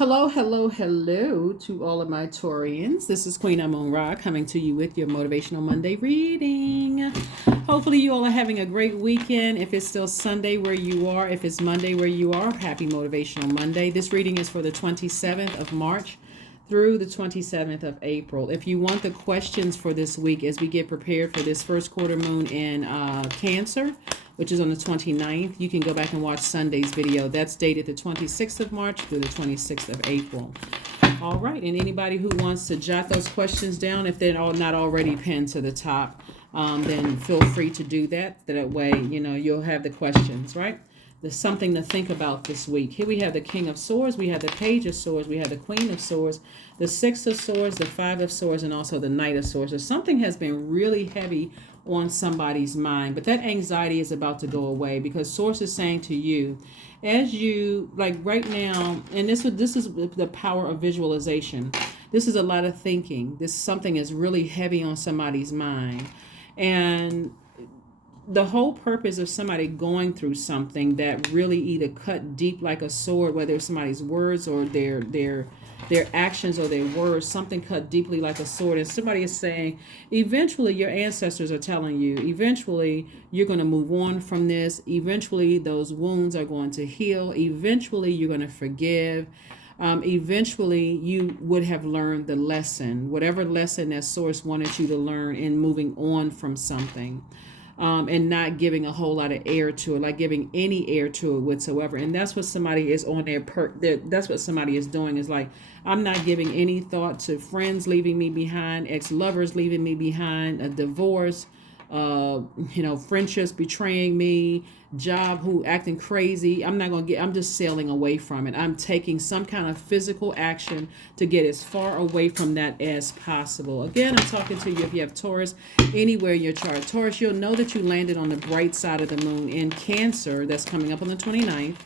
Hello, hello, hello to all of my Taurians. This is Queen Amun Ra coming to you with your Motivational Monday reading. Hopefully you all are having a great weekend. If it's still Sunday where you are, if it's Monday where you are, happy Motivational Monday. This reading is for the 27th of March through the 27th of April. If you want the questions for this week as we get prepared for this first quarter moon in Cancer, which is on the 29th, you can go back and watch Sunday's video. That's dated the 26th of March through the 26th of April. All right, and anybody who wants to jot those questions down, if they're not already pinned to the top, then feel free to do that. That way, you'll have the questions, right? There's something to think about this week. Here we have the King of Swords, we have the Page of Swords, we have the Queen of Swords, the Six of Swords, the Five of Swords, and also the Knight of Swords. So something has been really heavy on somebody's mind, but that anxiety is about to go away because Source is saying to you, as you, like right now, and this is the power of visualization. This is a lot of thinking. This something is really heavy on somebody's mind. And the whole purpose of somebody going through something that really either cut deep like a sword, whether it's somebody's words or their actions or their words, something cut deeply like a sword. And somebody is saying, eventually your ancestors are telling you, eventually you're going to move on from this. Eventually those wounds are going to heal. Eventually you're going to forgive. Eventually you would have learned the lesson, whatever lesson that Source wanted you to learn in moving on from something. And not giving a whole lot of air to it, like giving any air to it whatsoever. And that's what somebody is on that's what somebody is doing, is like, I'm not giving any thought to friends leaving me behind, ex-lovers leaving me behind, a divorce, friendships betraying me, job who acting crazy. I'm just sailing away from it. I'm taking some kind of physical action to get as far away from that as possible. Again, I'm talking to you if you have Taurus anywhere in your chart. Taurus, you'll know that you landed on the bright side of the moon in Cancer. That's coming up on the 29th.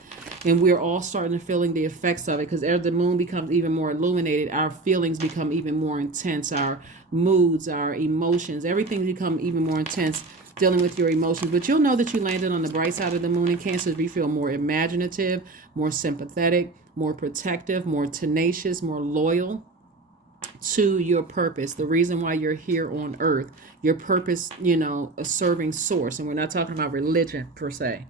And we're all starting to feeling the effects of it, because as the moon becomes even more illuminated, our feelings become even more intense. Our moods, our emotions, everything become even more intense dealing with your emotions. But you'll know that you landed on the bright side of the moon in Cancer if you feel more imaginative, more sympathetic, more protective, more tenacious, more loyal to your purpose, the reason why you're here on earth, your purpose, serving Source. And we're not talking about religion per se.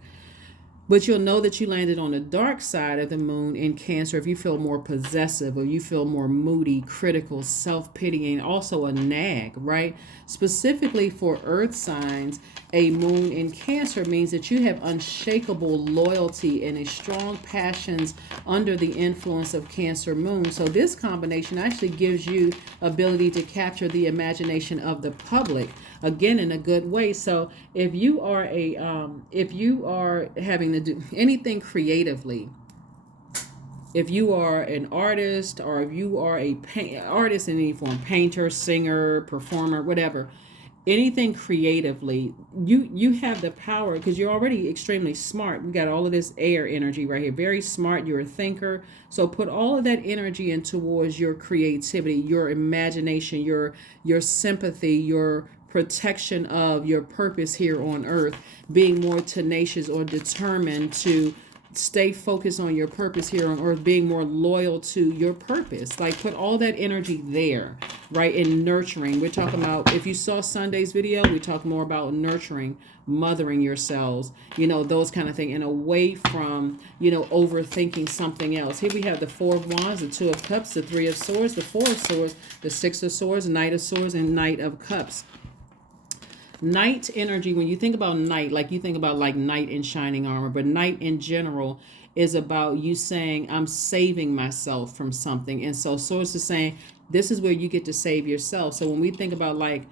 But you'll know that you landed on the dark side of the moon in Cancer if you feel more possessive, or you feel more moody, critical, self-pitying, also a nag, right? Specifically for earth signs, a moon in Cancer means that you have unshakable loyalty and a strong passions under the influence of Cancer moon. So this combination actually gives you ability to capture the imagination of the public, again, in a good way. So if you are having to do anything creatively, if you are an artist, or if you are artist in any form, painter, singer, performer, whatever, anything creatively, you have the power, because you're already extremely smart. You got all of this air energy right here, very smart. You're a thinker. So put all of that energy in towards your creativity, your imagination, your sympathy, your protection of your purpose here on earth, being more tenacious or determined to stay focused on your purpose here on earth, being more loyal to your purpose. Like, put all that energy there, right? In nurturing. We're talking about, if you saw Sunday's video, we talk more about nurturing, mothering yourselves, those kind of things, and away from, overthinking something else. Here we have the Four of Wands, the Two of Cups, the Three of Swords, the Four of Swords, the Six of Swords, Knight of Swords, and Knight of Cups. Night energy, when you think about night, like you think about like knight in shining armor, but night in general is about you saying, I'm saving myself from something. And so Source is saying, this is where you get to save yourself. So when we think about like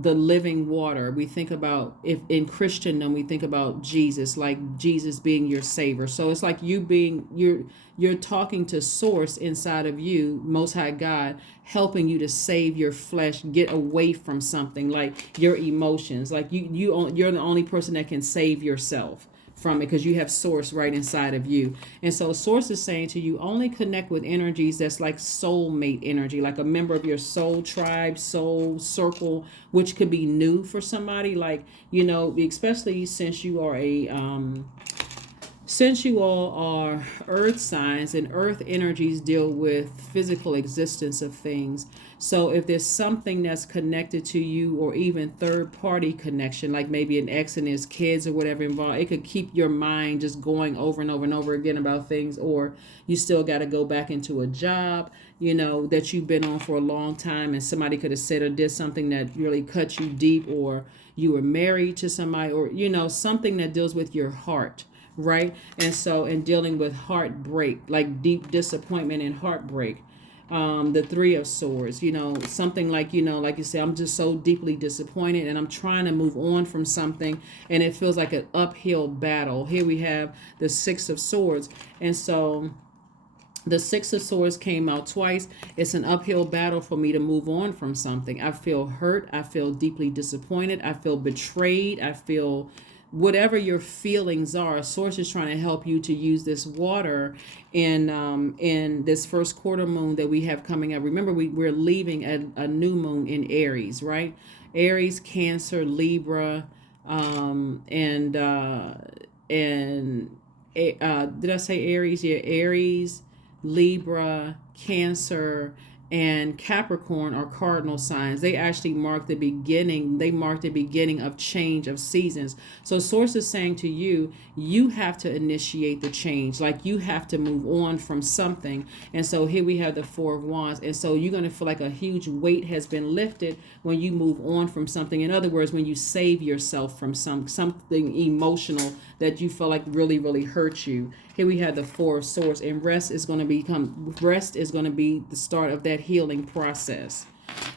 the living water, we think about, if in Christendom we think about Jesus, like Jesus being your savior. So it's like you're talking to Source inside of you, Most High God, helping you to save your flesh, get away from something like your emotions. Like you're the only person that can save yourself from it, because you have Source right inside of you. And so Source is saying to you, only connect with energies that's like soulmate energy, like a member of your soul tribe, soul circle, which could be new for somebody, like, especially since you are a Since you all are earth signs and earth energies deal with physical existence of things, so if there's something that's connected to you or even third party connection, like maybe an ex and his kids or whatever involved, it could keep your mind just going over and over and over again about things. Or you still got to go back into a job, that you've been on for a long time, and somebody could have said or did something that really cut you deep, or you were married to somebody, or something that deals with your heart, right? And so in dealing with heartbreak, like deep disappointment and heartbreak, the Three of Swords, something like, like you say, I'm just so deeply disappointed and I'm trying to move on from something, and it feels like an uphill battle. Here we have the Six of Swords. And so the Six of Swords came out twice. It's an uphill battle for me to move on from something. I feel hurt. I feel deeply disappointed. I feel betrayed. I feel whatever your feelings are. Source is trying to help you to use this water in this first quarter moon that we have coming up. Remember, we're leaving a new moon in Aries, right? Aries, Cancer, Libra, and did I say Aries? Yeah, Aries, Libra, Cancer, and Capricorn are cardinal signs. They actually mark the beginning. They mark the beginning of change of seasons. So Source is saying to you, you have to initiate the change. Like you have to move on from something. And so here we have the Four of Wands. And so you're going to feel like a huge weight has been lifted when you move on from something. In other words, when you save yourself from something emotional that you feel like really, really hurt you. Here we have the Four of Swords, and rest is going to be the start of that healing process.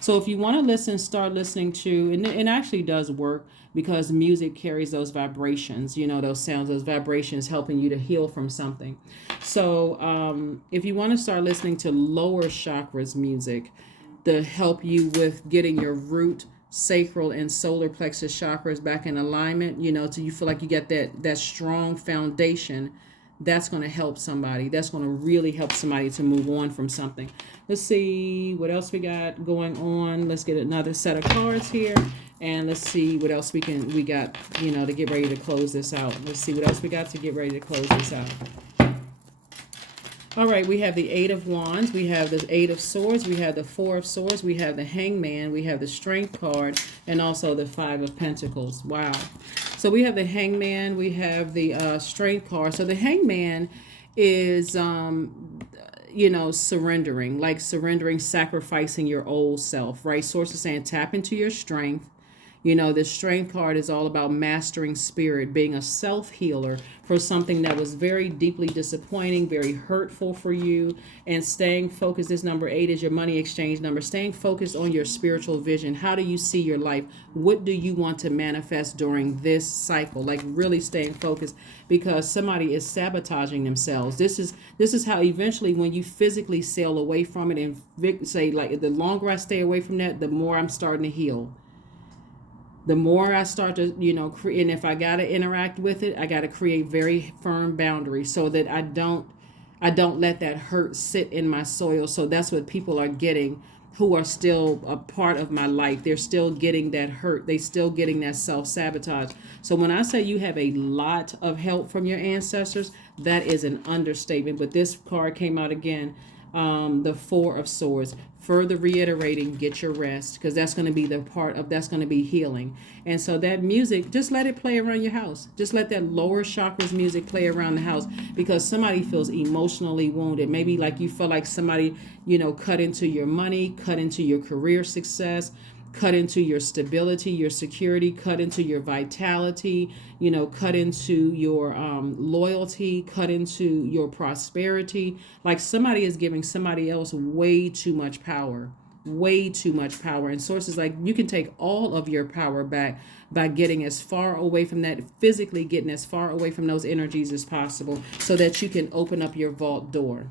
So if you want to listen, start listening to, and it actually does work because music carries those vibrations, those sounds, those vibrations helping you to heal from something. So if you want to start listening to lower chakras music to help you with getting your root, sacral, and solar plexus chakras back in alignment, so you feel like you get that strong foundation, that's going to help somebody. That's going to really help somebody to move on from something. Let's see what else we got going on. Let's get another set of cards here, and let's see what else we got, to get ready to close this out. Let's see what else we got to get ready to close this out. All right, we have the Eight of Wands, we have the Eight of Swords, we have the Four of Swords, we have the Hangman, we have the Strength card, and also the Five of Pentacles. Wow. So we have the Hangman, we have the Strength card. So the Hangman is, surrendering, sacrificing your old self, right? Source is saying tap into your strength. The Strength card is all about mastering spirit, being a self-healer for something that was very deeply disappointing, very hurtful for you, and staying focused. This number 8 is your money exchange number. Staying focused on your spiritual vision. How do you see your life? What do you want to manifest during this cycle? Like really staying focused, because somebody is sabotaging themselves. This is how eventually, when you physically sail away from it and say, like, the longer I stay away from that, the more I'm starting to heal. The more I start to, create, and if I got to interact with it, I got to create very firm boundaries so that I don't let that hurt sit in my soil. So that's what people are getting who are still a part of my life. They're still getting that hurt. They still getting that self-sabotage. So when I say you have a lot of help from your ancestors, that is an understatement. But this card came out again, the Four of Swords. Further reiterating, get your rest, because that's going to be that's going to be healing. And so that music, just let it play around your house. Just let that lower chakras music play around the house, because somebody feels emotionally wounded. Maybe like you feel like somebody, cut into your money, cut into your career success, cut into your stability, your security, cut into your vitality, cut into your loyalty, cut into your prosperity. Like somebody is giving somebody else way too much power. And sources like, you can take all of your power back by getting as far away from that, physically getting as far away from those energies as possible, so that you can open up your vault door.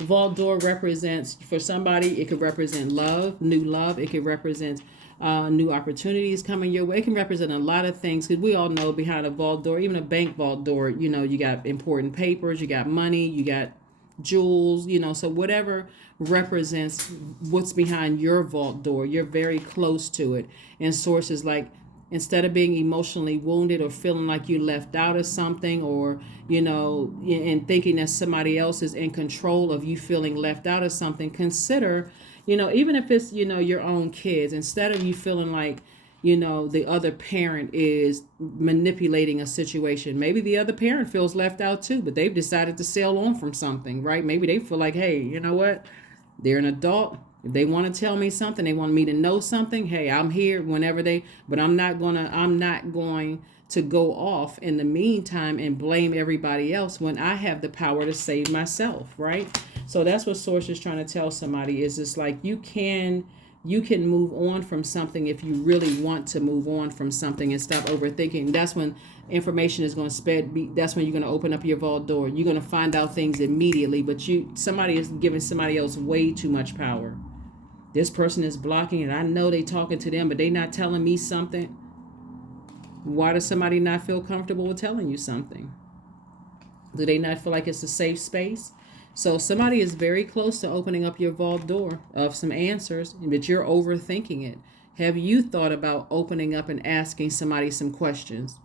Vault door represents, for somebody, it could represent love, new love. It could represent new opportunities coming your way. It can represent a lot of things, because we all know behind a vault door, even a bank vault door, you got important papers, you got money, you got jewels, so whatever represents what's behind your vault door, you're very close to it. And sources like, instead of being emotionally wounded or feeling like you left out of something, or and thinking that somebody else is in control of you feeling left out of something, consider, even if it's your own kids, instead of you feeling like the other parent is manipulating a situation, maybe the other parent feels left out too, but they've decided to sail on from something, right? Maybe they feel like, hey, you know what, they're an adult. If they want to tell me something, they want me to know something, hey, I'm here whenever but I'm not going to go off in the meantime and blame everybody else when I have the power to save myself, right? So that's what Source is trying to tell somebody, is it's like you can move on from something if you really want to move on from something and stop overthinking. That's when information is going to spread. That's when you're going to open up your vault door. You're going to find out things immediately, but somebody is giving somebody else way too much power. This person is blocking it. I know they talking to them, but they not telling me something. Why does somebody not feel comfortable with telling you something? Do they not feel like it's a safe space? So somebody is very close to opening up your vault door of some answers, but you're overthinking it. Have you thought about opening up and asking somebody some questions?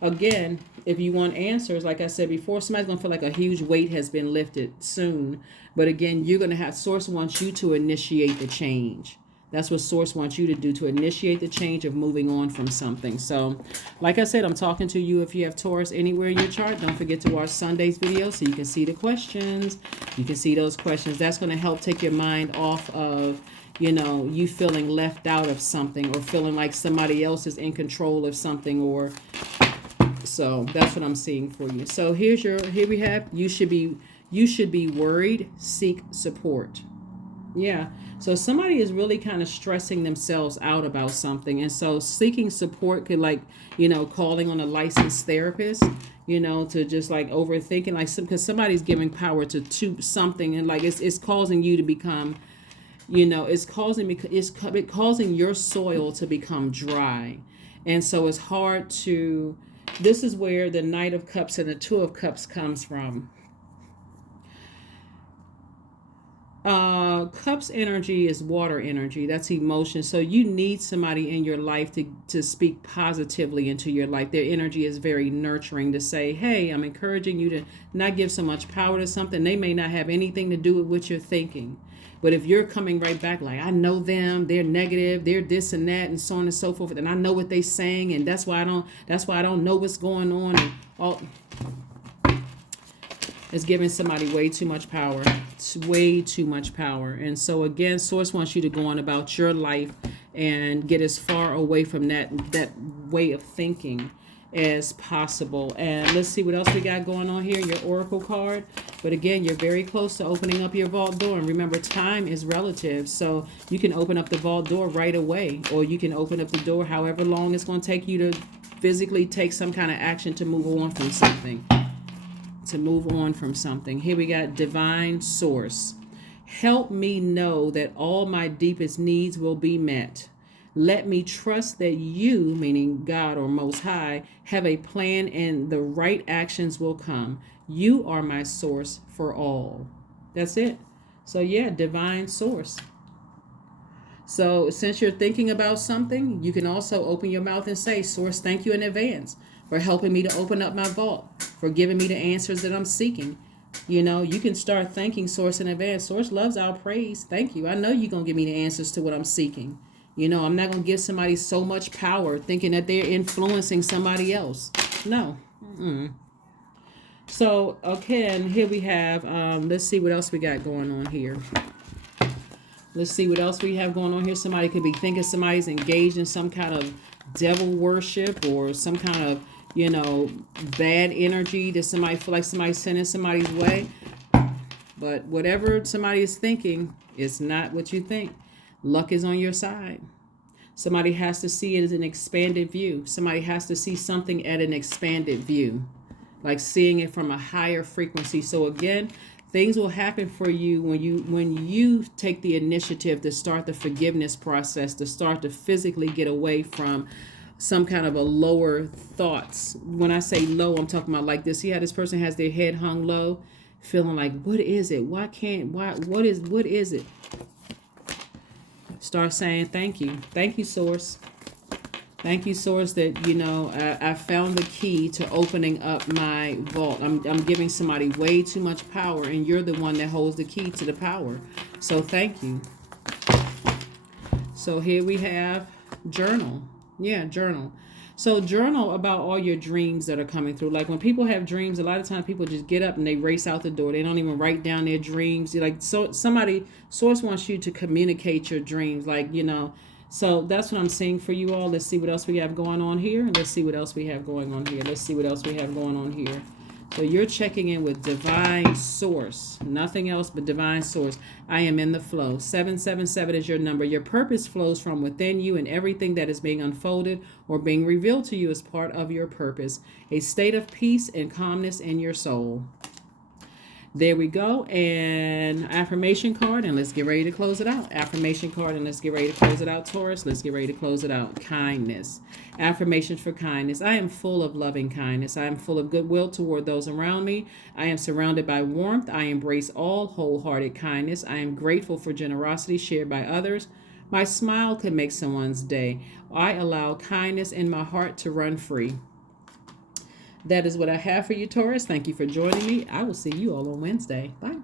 Again, if you want answers, like I said before, somebody's going to feel like a huge weight has been lifted soon. But again, you're going to have, Source wants you to initiate the change. That's what Source wants you to do, to initiate the change of moving on from something. So, like I said, I'm talking to you if you have Taurus anywhere in your chart. Don't forget to watch Sunday's video so you can see the questions. You can see those questions. That's going to help take your mind off of, you feeling left out of something, or feeling like somebody else is in control of something, or... So that's what I'm seeing for you. So here we have, you should be worried, seek support. Yeah. So somebody is really kind of stressing themselves out about something. And so seeking support could, like, calling on a licensed therapist, to just like overthinking, like, because somebody's giving power to something, and like it's causing you to become, it's causing your soil to become dry. And so it's hard to, this is where the Knight of Cups and the Two of Cups comes from. Cups energy is water energy. That's emotion. So you need somebody in your life to speak positively into your life. Their energy is very nurturing, to say, hey, I'm encouraging you to not give so much power to something. They may not have anything to do with what you're thinking. But if you're coming right back like, I know them, they're negative, they're this and that, and so on and so forth, and I know what they're saying, and that's why I don't know what's going on, and all, it's giving somebody way too much power. It's way too much power. And so again, Source wants you to go on about your life and get as far away from that way of thinking as possible. And let's see what else we got going on here. Your Oracle card. But again, you're very close to opening up your vault door. And remember, time is relative. So you can open up the vault door right away, or you can open up the door however long it's going to take you to physically take some kind of action to move on from something. Here we got Divine Source. Help me know that all my deepest needs will be met. Let me trust that you, meaning God or Most High, have a plan and the right actions will come. You are my source for all. That's it. So yeah, Divine Source. So since you're thinking about something, you can also open your mouth and say, Source, thank you in advance for helping me to open up my vault, for giving me the answers that I'm seeking. You can start thanking Source in advance. Source loves our praise. Thank you. I know you're going to give me the answers to what I'm seeking. I'm not going to give somebody so much power thinking that they're influencing somebody else. No. Mm-mm. So, again, here we have, let's see what else we got going on here. Somebody could be thinking somebody's engaged in some kind of devil worship, or some kind of, bad energy that somebody feel like somebody's sending somebody's way. But whatever somebody is thinking is not what you think. Luck is on your side. Somebody has to see it as an expanded view. Somebody has to see something at an expanded view, like seeing it from a higher frequency. So again, things will happen for you when you take the initiative to start the forgiveness process, to start to physically get away from some kind of a lower thoughts. When I say low, I'm talking about like this. See how this person has their head hung low, feeling like, what is it? What is it? Start saying thank you. Thank you, Source. Thank you, Source, that, I found the key to opening up my vault. I'm giving somebody way too much power, and you're the one that holds the key to the power. So thank you. So here we have journal. Yeah, journal. So journal about all your dreams that are coming through. Like when people have dreams, a lot of times people just get up and they race out the door. They don't even write down their dreams. Somebody, Source wants you to communicate your dreams. So that's what I'm saying for you all. Let's see what else we have going on here. Let's see what else we have going on here. Let's see what else we have going on here. So you're checking in with divine source. Nothing else but divine source. I am in the flow. 777 is your number. Your purpose flows from within you, and everything that is being unfolded or being revealed to you is part of your purpose. A state of peace and calmness in your soul. There we go. And affirmation card, and let's get ready to close it out. Affirmation card, and let's get ready to close it out, Taurus. Let's get ready to close it out. Kindness. Affirmations for kindness. I am full of loving kindness. I am full of goodwill toward those around me. I am surrounded by warmth. I embrace all wholehearted kindness. I am grateful for generosity shared by others. My smile can make someone's day. I allow kindness in my heart to run free. That is what I have for you, Taurus. Thank you for joining me. I will see you all on Wednesday. Bye.